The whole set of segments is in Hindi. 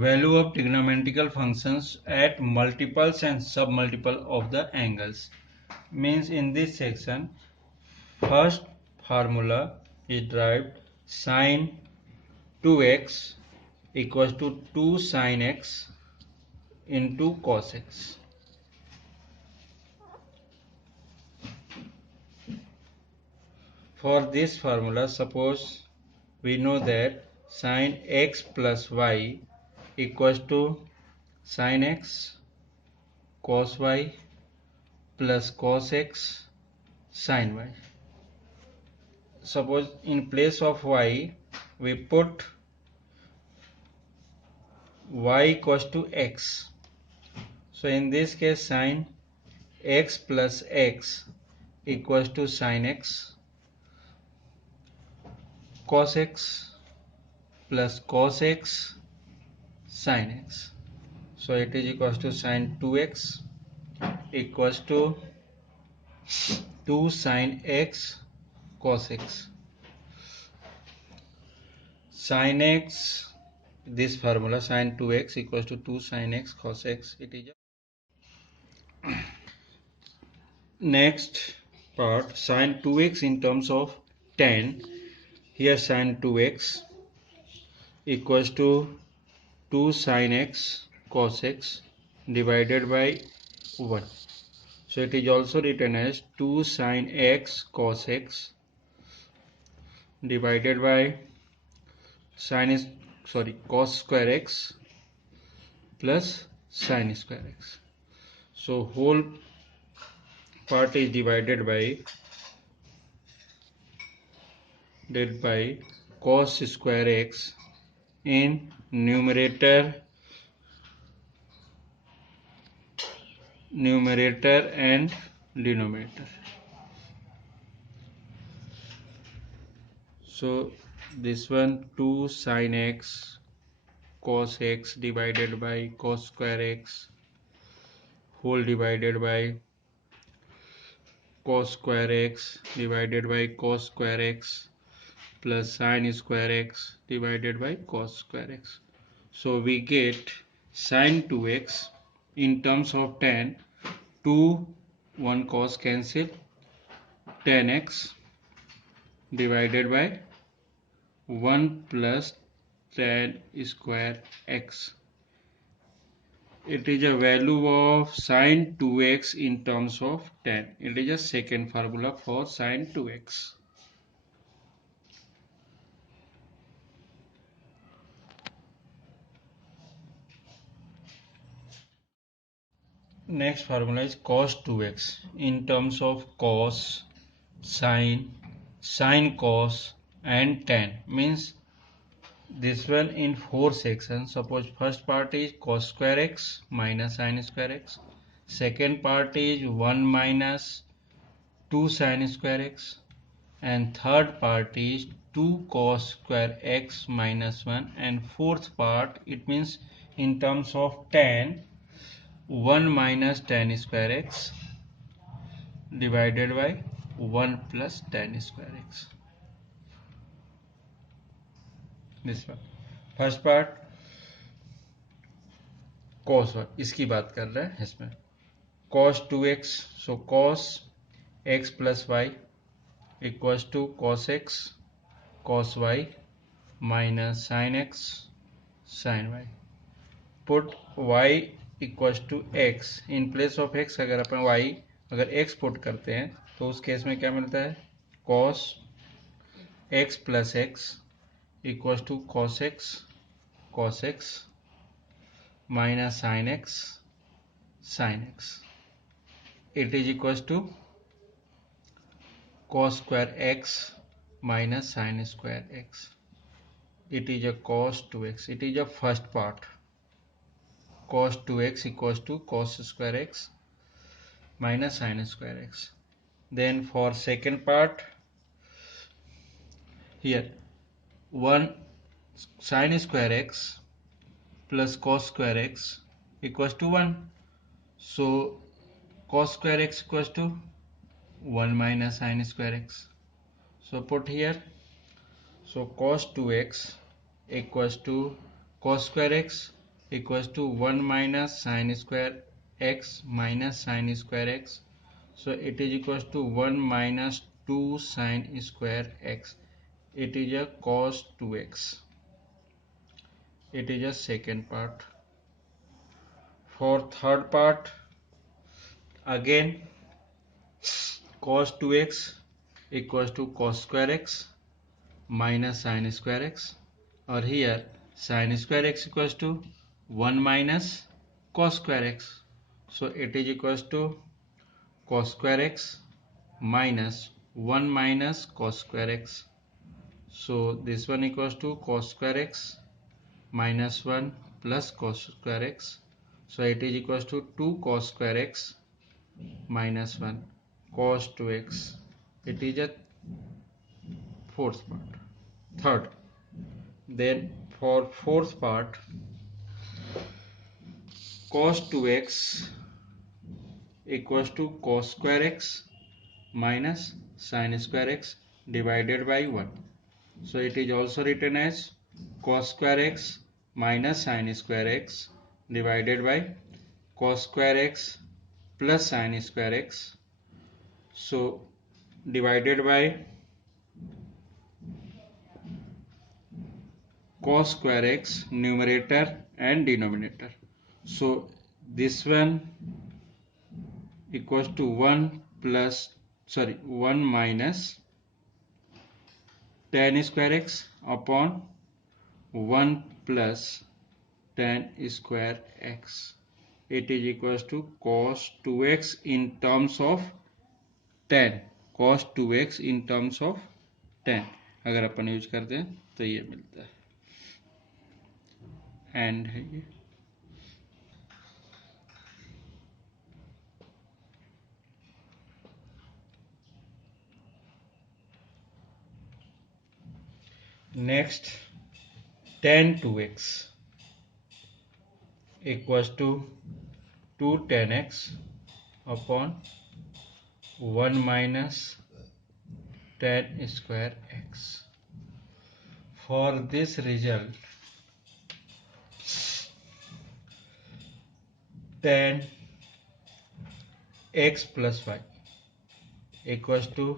Value of trigonometrical functions at multiples and submultiple of the angles. Means in this section, first formula is derived sin 2x equals to 2 sin x into cos x. For this formula, suppose we know that sin x plus y equals to sin x cos y plus cos x sin y. Suppose in place of y we put y equals to x. So in this case sin x plus x equals to sin x cos x plus cos x sin x. So it is equals to sin 2x equals to 2 sin x cos x. Sin x, this formula sin 2x equals to 2 sin x cos x. It is next part sin 2x in terms of tan. Here sin 2x equals to 2 sin x cos x divided by 1. So it is also written as 2 sin x cos x divided by cos square x plus sin square x. So whole part is divided by cos square x in numerator and denominator. So this one 2 sin x cos x divided by cos square x whole divided by cos square x divided by cos square x plus sin square x divided by cos square x. So we get sin 2x in terms of tan, 2 1 cos cancel, tan x divided by 1 plus tan square x. It is a value of sin 2x in terms of tan. It is a second formula for sin 2x. Next formula is cos 2x in terms of cos, sin, sin cos and tan. Means this one in 4 sections. Suppose first part is cos square x minus sin square x. Second part is 1 minus 2 sin square x. And third part is 2 cos square x minus 1. And fourth part, it means in terms of tan, 1 minus tan square x divided by 1 plus tan square x. This one. First part cos 1, इसकी बात कर रहे हैं इसमें. Cos 2x, so cos x plus y equals to cos x cos y minus sin x sin y. Put y equals to x. In place of x अगर अपन y अगर x पुट करते हैं तो उस केस में क्या मिलता है, cos x plus x equals to cos x minus sin x sin x. It is equals to cos square x minus sin square x. It is a cos 2x. It is a first part. Cos 2x equals to cos square x minus sin square x. Then for second part, here 1 sin square x plus cos square x equals to 1. So cos square x equals to 1 minus sin square x. So put here. So cos 2x equals to cos square x equals to 1 minus sine square x minus sine square x. So it is equals to 1 minus 2 sine square x. It is a cos 2x. It is a second part. For third part, again cos 2x equals to cos square x minus sine square x, or here sine square x equals to 1 minus cos square x. So it is equals to cos square x minus 1 minus cos square x. So this one equals to cos square x minus 1 plus cos square x. So it is equals to 2 cos square x minus 1 cos 2x. It is a fourth part. Third, then for fourth part, cos 2x equals to cos square x minus sin square x divided by 1. So it is also written as cos square x minus sin square x divided by cos square x plus sin square x. So divided by cos square x numerator and denominator. So this one equals to 1 minus tan square x upon 1 plus tan square x. It is equals to cos 2x in terms of tan. cos 2x in terms of tan अगर अपन यूज करते हैं तो ये मिलता है, एंड है ये. Next tan 2x equals to 2 tan x upon 1 minus tan square x. For this result, tan x plus y equals to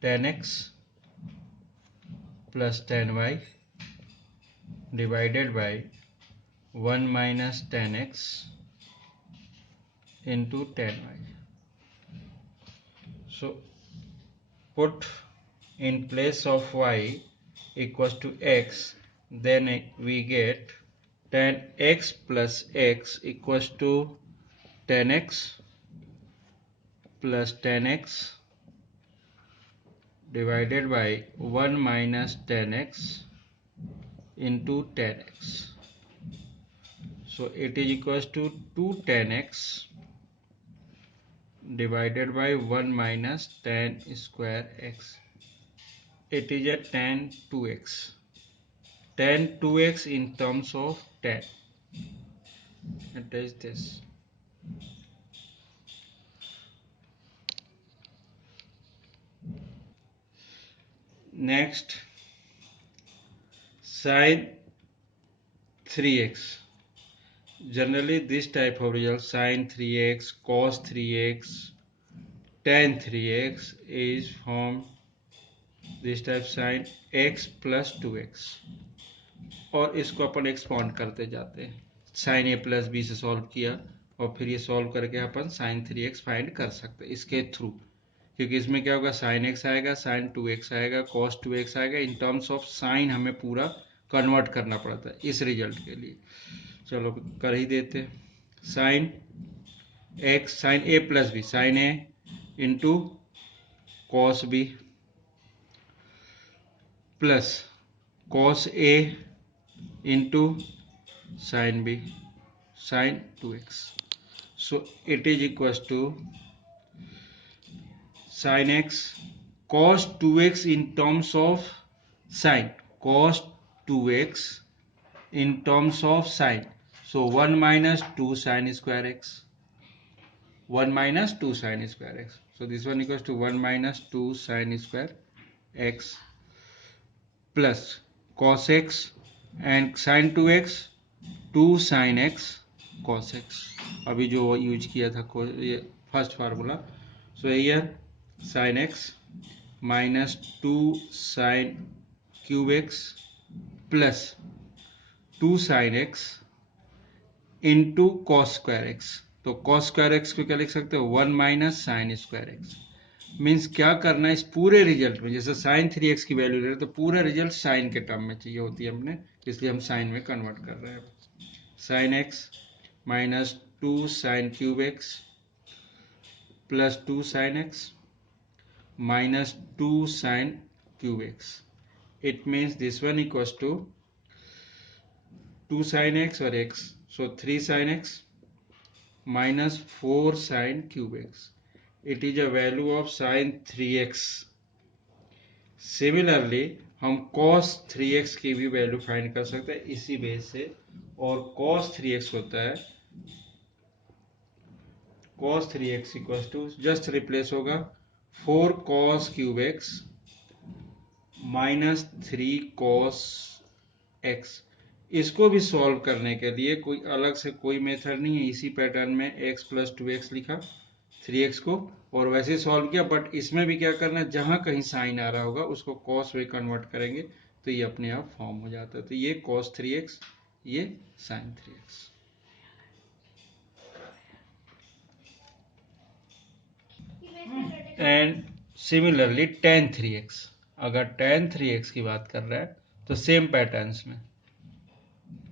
tan x plus tan y divided by 1 minus tan x into tan y. So put in place of y equals to x, then we get tan x plus x equals to tan x plus tan x divided by 1 minus tan x into tan x. So it is equals to 2 tan x divided by 1 minus tan square x. It is a tan 2x. Tan 2x in terms of tan. It is this. Next, sin 3x. Generally this type of result, sin 3x, cos 3x, tan 3x is from this type sin x plus 2x. और इसको अपन एक्सपांड करते जाते हैं. sin a plus b से सॉल्व किया और फिर ये सॉल्व करके अपन sin 3x फाइंड कर सकते हैं इसके थ्रू, क्योंकि इसमें क्या होगा sin x आएगा, sin 2x आएगा, cos 2x आएगा. इन टर्म्स ऑफ साइन हमें पूरा कन्वर्ट करना पड़ता है इस रिजल्ट के लिए. चलो कर ही देते हैं. sin x sin a plus b sin a into cos b plus cos a into sin b sin 2x. So it is equals to sin x cos 2x in terms of sin, cos 2x in terms of sin. So 1 minus 2 sin square x, 1 minus 2 sin square x. So this one equals to 1 minus 2 sin square x plus cos x and sin 2x 2 sine x cos x, अभी जो यूज किया था ये first formula. So here sine x minus 2 sine cube x plus 2 sine x into cos square x. तो कॉस स्क्वायर एक्स को क्या लिख सकते हो, 1 minus sine square x. Means क्या करना है इस पूरे रिजल्ट में, जैसे साइन 3x की वैल्यू ले रहे तो पूरा रिजल्ट साइन के टर्म में चाहिए होती है हमने, इसलिए हम साइन में कन्वर्ट कर रहे हैं। Sine x minus 2 sine cube x plus 2 sine x minus 2 sin cube x. It means this one equals to 2 sin x or x. So 3 sin x minus 4 sin cube x. It is a value of sin 3x. Similarly, हम cos 3x की भी वैल्यू फाइंड कर सकते हैं इसी बेस से, और cos 3x होता है cos 3x equals to, just replace होगा 4 cos cube x minus 3 cos x। इसको भी सॉल्व करने के लिए कोई अलग से कोई मेथड नहीं है, इसी पैटर्न में x प्लस 2x लिखा 3x को और वैसे सॉल्व किया, बट इसमें भी क्या करना है, जहां कहीं साइन आ रहा होगा उसको कॉस में कन्वर्ट करेंगे तो ये अपने आप फॉर्म हो जाता है। तो ये cos 3x, ये sin 3x। And similarly tan 3x, अगर tan 3x की बात कर रहे हैं तो सेम पैटर्न्स में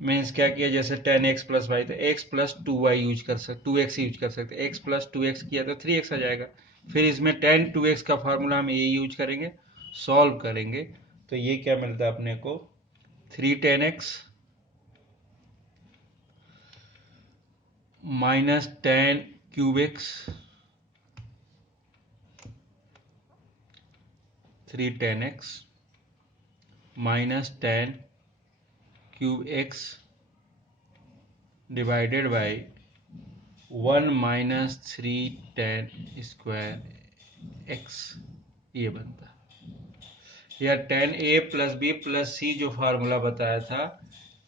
मीन्स क्या किया, जैसे tan x प्लस वाई तो x प्लस 2y यूज कर सकते, 2x यूज कर सकते, x प्लस 2x किया तो 3x आ जाएगा। फिर इसमें tan 2x का फार्मूला हम ये यूज करेंगे, सॉल्व करेंगे तो ये क्या मिलता है अपने को, 3 tan x minus tan cube x, 3 tan x minus tan cube x divided by 1 minus 3 tan square x, ये बनता है। या tan a plus B plus C जो फार्मूला बताया था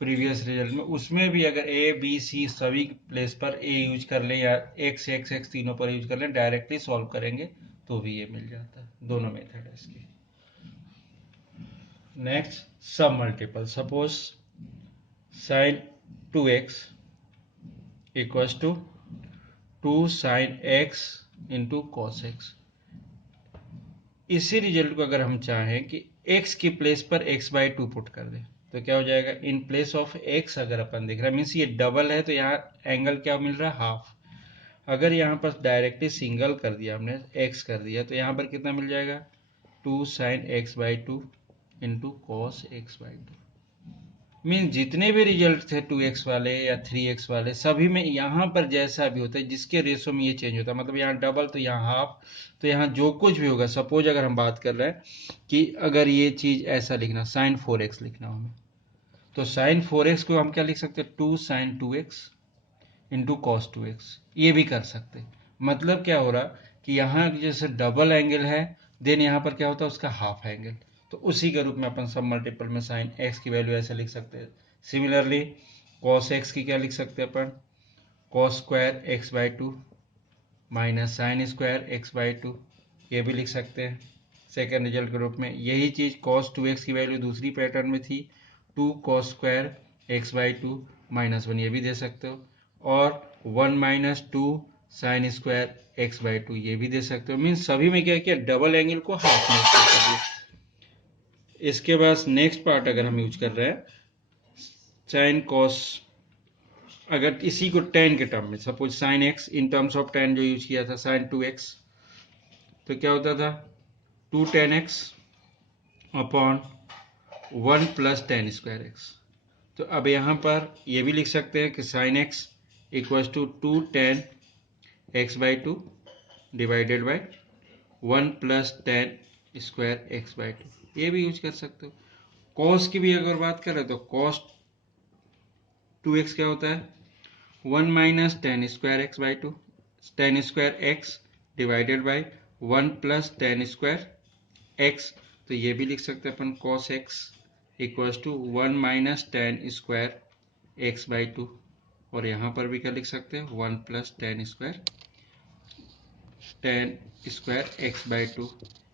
प्रीवियस रिजल्ट में, उसमें भी अगर a b c सभी प्लेस पर a यूज कर लें या x तीनों पर यूज कर लें, डायरेक्टली सॉल्व करेंगे तो भी ये मिल जाता है। दोनों मेथड है इसकी। Next sub multiple, suppose sine 2x equals to 2 sine x into cos x. इसी रिजल्ट को अगर हम चाहें कि x की प्लेस पर x/2 पुट कर दें तो क्या हो जाएगा, इन प्लेस ऑफ x अगर अपन देख रहे हैं मीन्स ये डबल है तो यहाँ एंगल क्या मिल रहा है, हाफ। अगर यहाँ पर डायरेक्टली सिंगल कर दिया हमने, x कर दिया तो यहाँ पर कितना मिल जाएगा, 2 sign x/2 into cos x/2। Mean जितने भी रिजल्ट थे 2x वाले या 3x वाले सभी में यहाँ पर जैसा भी होता है जिसके रेशो में ये चेंज होता है, मतलब यहाँ डबल तो यहाँ हाफ, तो यहाँ जो कुछ भी होगा, सपोज अगर हम बात कर रहे हैं कि अगर ये चीज ऐसा लिखना साइन 4x लिखना हमें, तो साइन 4x को हम क्या लिख सकते हैं, 2 sign 2x into cos 2x, ये भी कर सकते। मतलब क्या हो रहा कि यहाँ जैसे डबल एंगल है देन यहाँ पर क्या होता है उसका हाफ एंगल, तो उसी के रूप में अपन सब मल्टीपल में साइन x की वैल्यू ऐसे लिख सकते हैं। सिमिलरली कॉस x की क्या लिख सकते हैं अपन, cos square x/2 minus sine square x/2, ये भी लिख सकते हैं सेकेंड रिजल्ट के रूप में। यही चीज cos 2x की वैल्यू दूसरी पैटर्न में थी 2 cos स्क्वायर x/2 माइनस 1, ये भी दे सकते हो, और 1 माइनस 2 साइन स्क्वायर x/2 ये भी दे सकते हो। मीन्स सभी में क्या किया, डबल एंगल को हाफ में कर दिया। इसके बाद नेक्स्ट पार्ट अगर हम यूज कर रहे हैं साइन कॉस, अगर इसी को tan के टर्म में, suppose sine x in terms of tan जो यूज किया था साइन 2x, तो क्या होता था 2 tan x upon 1 plus tan square x। तो अब यहाँ पर ये भी लिख सकते हैं कि sine x equals to 2 tan x/2 divided by 1 plus tan square x/2, ये भी यूज कर सकते हो। कॉस की भी अगर बात करें तो कॉस 2x क्या होता है, 1 minus tan square x/2, tan square x divided by 1 plus tan square x, तो ये भी लिख सकते हैं अपन cos x equals to 1 minus tan square x/2, और यहाँ पर भी क्या लिख सकते हैं 1 + tan² x/2,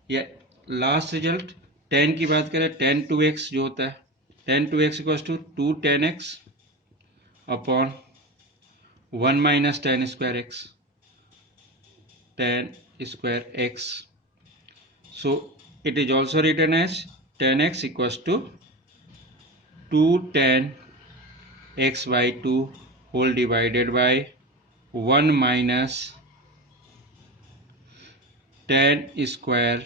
या लास्ट रिजल्ट tan की बात करें, tan 2x जो होता है, tan 2x = 2 tan x upon 1 - tan² x. So it is also written as tan x = 2 tan x/2 whole divided by 1 - tan²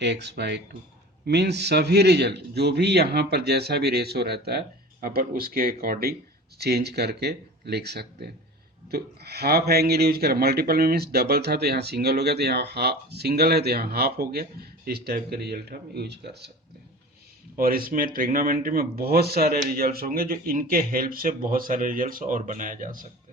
x/2. Means सभी रिजल्ट जो भी यहाँ पर जैसा भी रेशो रहता है अपन उसके अकॉर्डिंग चेंज करके लिख सकते हैं. तो हाफ एंगल यूज करें, मल्टीपल में मीन्स डबल था तो यहाँ सिंगल हो गया, तो यहाँ सिंगल है तो यहाँ हाफ हो गया. इस टाइप के रिजल्ट हम यूज कर सकते हैं. और इसमें ट्रिग्नोमेट्री में बहुत सारे रिजल्ट्स होंगे जो इनके हेल्प से बहुत सारे रिजल्ट्स और बनाया जा सकता है.